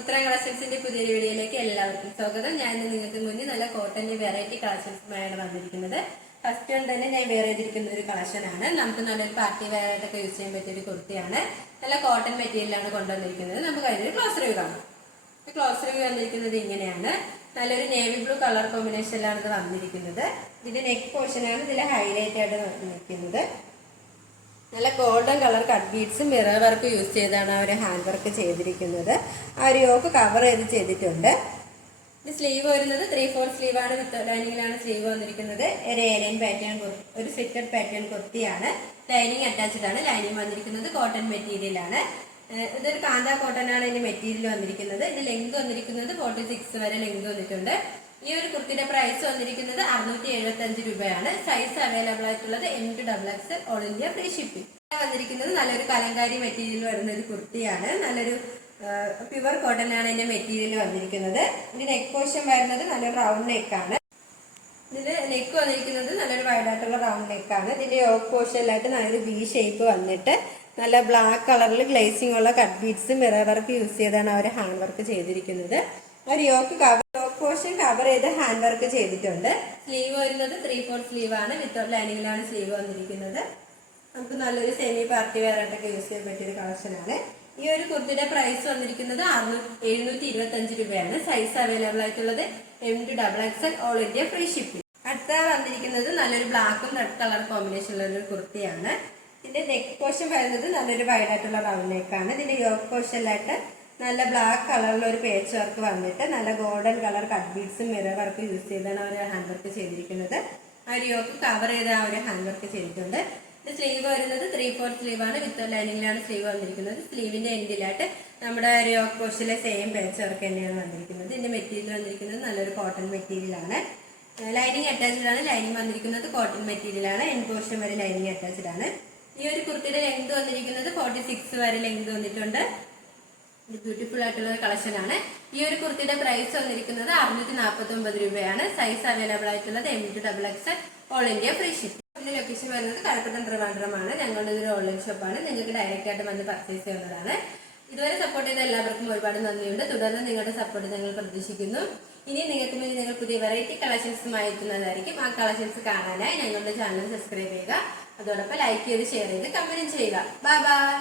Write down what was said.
ഉത്തരം കളക്ഷൻസിന്റെ പുതിയൊരു വീഡിയോയിലേക്ക് എല്ലാവർക്കും സ്വാഗതം. ഞാൻ നിങ്ങൾക്ക് മുന്നിൽ നല്ല കോട്ടന്റെ വെറൈറ്റി കളക്ഷൻസുമായാണ് വന്നിരിക്കുന്നത്. ഫസ്റ്റ് വൺ തന്നെ ഞാൻ വെയർ ചെയ്തിരിക്കുന്ന ഒരു കളക്ഷൻ ആണ്. നമുക്ക് നല്ലൊരു പാർട്ടി വെയർ ആയിട്ടൊക്കെ യൂസ് ചെയ്യാൻ പറ്റിയ ഒരു കുർത്തിയാണ്. നല്ല കോട്ടൺ മെറ്റീരിയലാണ് കൊണ്ടുവന്നിരിക്കുന്നത്. നമുക്ക് അതിന്റെ ക്ലോസ് റിവ്യൂ കാണാം. ക്ലോസ് റിവ്യൂ വന്നിരിക്കുന്നത് ഇങ്ങനെയാണ്. നല്ലൊരു നേവി ബ്ലൂ കളർ കോമ്പിനേഷനിലാണ് ഇത് വന്നിരിക്കുന്നത്. ഇതിന്റെ നെക്ക് പോർഷനാണ് ഇതിൽ ഹൈലൈറ്റ് ആയിട്ട് നിൽക്കുന്നത്. നല്ല ഗോൾഡൻ കളർ കട്ട് ബീഡ്സും മിറർ വർക്ക് യൂസ് ചെയ്താണ് ആ ഒരു ഹാൻഡ് വർക്ക് ചെയ്തിരിക്കുന്നത്. ആ ഒരു യോക്ക് കവർ ചെയ്തിട്ടുണ്ട്. ഇത് സ്ലീവ് വരുന്നത് 3/4 സ്ലീവാണ്. വിത്ത് ലൈനിങ്ങിലാണ് സ്ലീവ് വന്നിരിക്കുന്നത്. ഒരു എലൈൻ പാറ്റേൺ, ഒരു സ്ലിറ്റഡ് പാറ്റേൺ കുർത്തിയാണ്. ലൈനിങ് അറ്റാച്ച്ഡ് ആണ്. ലൈനിങ് വന്നിരിക്കുന്നത് കോട്ടൺ മെറ്റീരിയലാണ്. ഇതൊരു കാന്ത കോട്ടൺ ആണ് ഇതിന്റെ മെറ്റീരിയൽ വന്നിരിക്കുന്നത്. ഇത് ലെങ്ത് വന്നിരിക്കുന്നത് 46 വരെ ലെങ്ത് വന്നിട്ടുണ്ട്. ഈ ഒരു കുർത്തിയുടെ പ്രൈസ് വന്നിരിക്കുന്നത് 675 രൂപയാണ്. സൈസ് അവൈലബിൾ ആയിട്ടുള്ളത് M2XX all India free shipping. വന്നിരിക്കുന്നത് നല്ലൊരു കലങ്കാരി മെറ്റീരിയൽ വരുന്ന ഒരു കുർത്തിയാണ്. നല്ലൊരു പ്യുവർ കോട്ടൺ ആണ് ഇതിന്റെ മെറ്റീരിയൽ വന്നിരിക്കുന്നത്. ഇതിന്റെ നെക്ക് പോർഷൻ വരുന്നത് നല്ലൊരു റൗണ്ട് നെക്കാണ്. ഇതിന്റെ നെക്ക് വന്നിരിക്കുന്നത് നല്ലൊരു വൈഡായിട്ടുള്ള റൗണ്ട് നെക്കാണ്. ഇതിന്റെ യോക്ക് പോർഷനിലായിട്ട് നല്ലൊരു ബി ഷേപ്പ് വന്നിട്ട് നല്ല ബ്ലാക്ക് കളറിൽ ഗ്ലേസിംഗ് ഉള്ള cut beads mirror work use ചെയ്താണ് അവർ ഹാൻഡ് വർക്ക് ചെയ്തിരിക്കുന്നത്. ഒരു യോക്ക് പോർഷൻ കവർ ചെയ്ത് ഹാൻഡ് വർക്ക് ചെയ്തിട്ടുണ്ട്. സ്ലീവ് വരുന്നത് 3/4 സ്ലീവ് ആണ്. വിത്തൗട്ട് ലൈനിങ്ങിലാണ് സ്ലീവ് വന്നിരിക്കുന്നത്. നമുക്ക് നല്ലൊരു സെമി പാർട്ടി വെയർ ആയിട്ടൊക്കെ യൂസ് ചെയ്യാൻ പറ്റിയൊരു കളക്ഷൻ ആണ്. ഈ ഒരു കുർത്തിയുടെ പ്രൈസ് വന്നിരിക്കുന്നത് 725 രൂപയാണ്. സൈസ് അവൈലബിൾ ആയിട്ടുള്ളത് M2XX all India free shipping. അടുത്ത വന്നിരിക്കുന്നത് നല്ലൊരു ബ്ലാക്കും റെഡ് കളർ കോമ്പിനേഷനുള്ള ഒരു കുർത്തിയാണ്. ഇതിന്റെ നെക്ക് പോർഷൻ വരുന്നത് നല്ലൊരു വൈഡായിട്ടുള്ള റൗണ്ട് നെക്കാണ്. ഇതിന്റെ യോക്ക് പോർഷനിലായിട്ട് നല്ല ബ്ലാക്ക് കളറിലുള്ള ഒരു പേച്ച് വർക്ക് വന്നിട്ട് നല്ല ഗോൾഡൻ കളർ കട്ട് ബീഡ്സും മിറർ വർക്ക് യൂസ് ചെയ്താണ് ആ ഒരു ഹാൻഡ് വർക്ക് ചെയ്തിരിക്കുന്നത്. ആ ഒരു യോക്ക് കവർ ചെയ്ത് ആ ഒരു ഹാൻഡ് വർക്ക് ചെയ്തിട്ടുണ്ട്. ഇത് സ്ലീവ് വരുന്നത് 3/4 സ്ലീവ് ആണ്. വിത്ത് ലൈനിങ്ങിലാണ് സ്ലീവ് വന്നിരിക്കുന്നത്. സ്ലീവിന്റെ എൻഡിലായിട്ട് നമ്മുടെ ഒരു യോക്ക് പോർഷനിലെ സെയിം പേച്ച് വർക്ക് തന്നെയാണ് വന്നിരിക്കുന്നത്. ഇതിന്റെ മെറ്റീരിയൽ വന്നിരിക്കുന്നത് നല്ലൊരു കോട്ടൺ മെറ്റീരിയൽ ആണ്. ലൈനിങ് അറ്റാച്ച്ഡ് ആണ്. ലൈനിങ് വന്നിരിക്കുന്നത് കോട്ടൺ മെറ്റീരിയൽ ആണ്. എൻഡ് പോർഷൻ വരെ ലൈനിങ് അറ്റാച്ച്ഡ് ആണ്. ഈ ഒരു കുർത്തിയുടെ ലെങ്ത് വന്നിരിക്കുന്നത് 46 വരെ ലെങ്ത് വന്നിട്ടുണ്ട്. ബ്യൂട്ടിഫുൾ ആയിട്ടുള്ള കളക്ഷൻ ആണ്. ഈ ഒരു കുർത്തിയുടെ പ്രൈസ് വന്നിരിക്കുന്നത് 649 രൂപയാണ്. സൈസ് അവൈലബിൾ ആയിട്ടുള്ളത് M2XX all India free shipping. ഇതിന്റെ ലൊക്കേഷൻ വരുന്നത് കഴക്കൂട്ടം ട്രിവാൻഡ്രമാണ്. ഞങ്ങളുടെ ഒരു ഓൺലൈൻ ഷോപ്പാണ്. നിങ്ങൾക്ക് ഡയറക്റ്റ് ആയിട്ട് വന്ന് പർച്ചേസ് ചെയ്യുന്നതാണ്. ഇതുവരെ സപ്പോർട്ട് ചെയ്ത എല്ലാവർക്കും ഒരുപാട് നന്ദിയുണ്ട്. തുടർന്ന് നിങ്ങളുടെ സപ്പോർട്ട് ഞങ്ങൾ പ്രതീക്ഷിക്കുന്നു. ഇനി നിങ്ങൾക്ക് മുന്നിൽ നിങ്ങൾ പുതിയ വെറൈറ്റി കളക്ഷൻസുമായി എത്തുന്നതായിരിക്കും. ആ കളക്ഷൻസ് കാണാനായി ഞങ്ങളുടെ ചാനൽ സബ്സ്ക്രൈബ് ചെയ്യുക. അതോടൊപ്പം ലൈക്ക് ചെയ്ത് ഷെയർ ചെയ്ത് കമന്റ് ചെയ്യുക. Bye bye.